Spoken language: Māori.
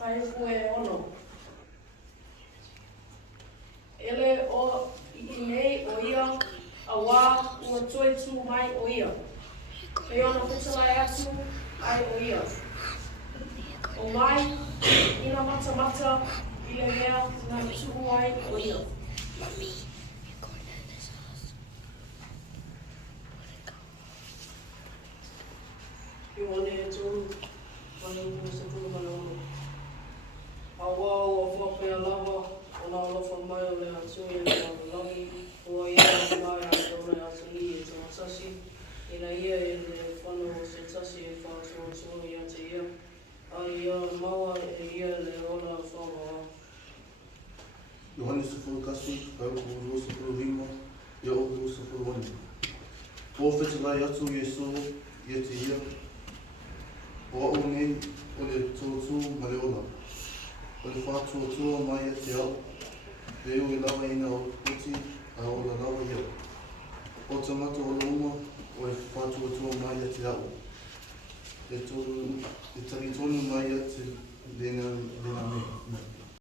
Kai koe ono. Ele o I nei o ia, a wā ua toi tū mai o ia. He ona whitalai atu ai o ia. O mai, ina mata mata, I le mea nā tuhu ai o ia. I one e tūru, mani upu sa tūru mana ono. A wā ua whapea lawa, o nā lofa mai o le atu e le lawi, ua ia mai a tōna atu I e tōna tasi. Ina ia e le whanu o se tasi e whātua tōna I ate ia. A ia maua e ia le ola whāua. Iohane sefulu kasi, kauku urua sefulu lima, ia oku sefulu wani. O whetalai atu Iesu, I te ia. O au nei, o le tōtū ma le ola. O le whātua tua mai e te au. Reo I lawa ina o puti, a ola lawa ia. O tamata o le uma, o e whātua tua mai e te au. E tani tonu mai e te lena me.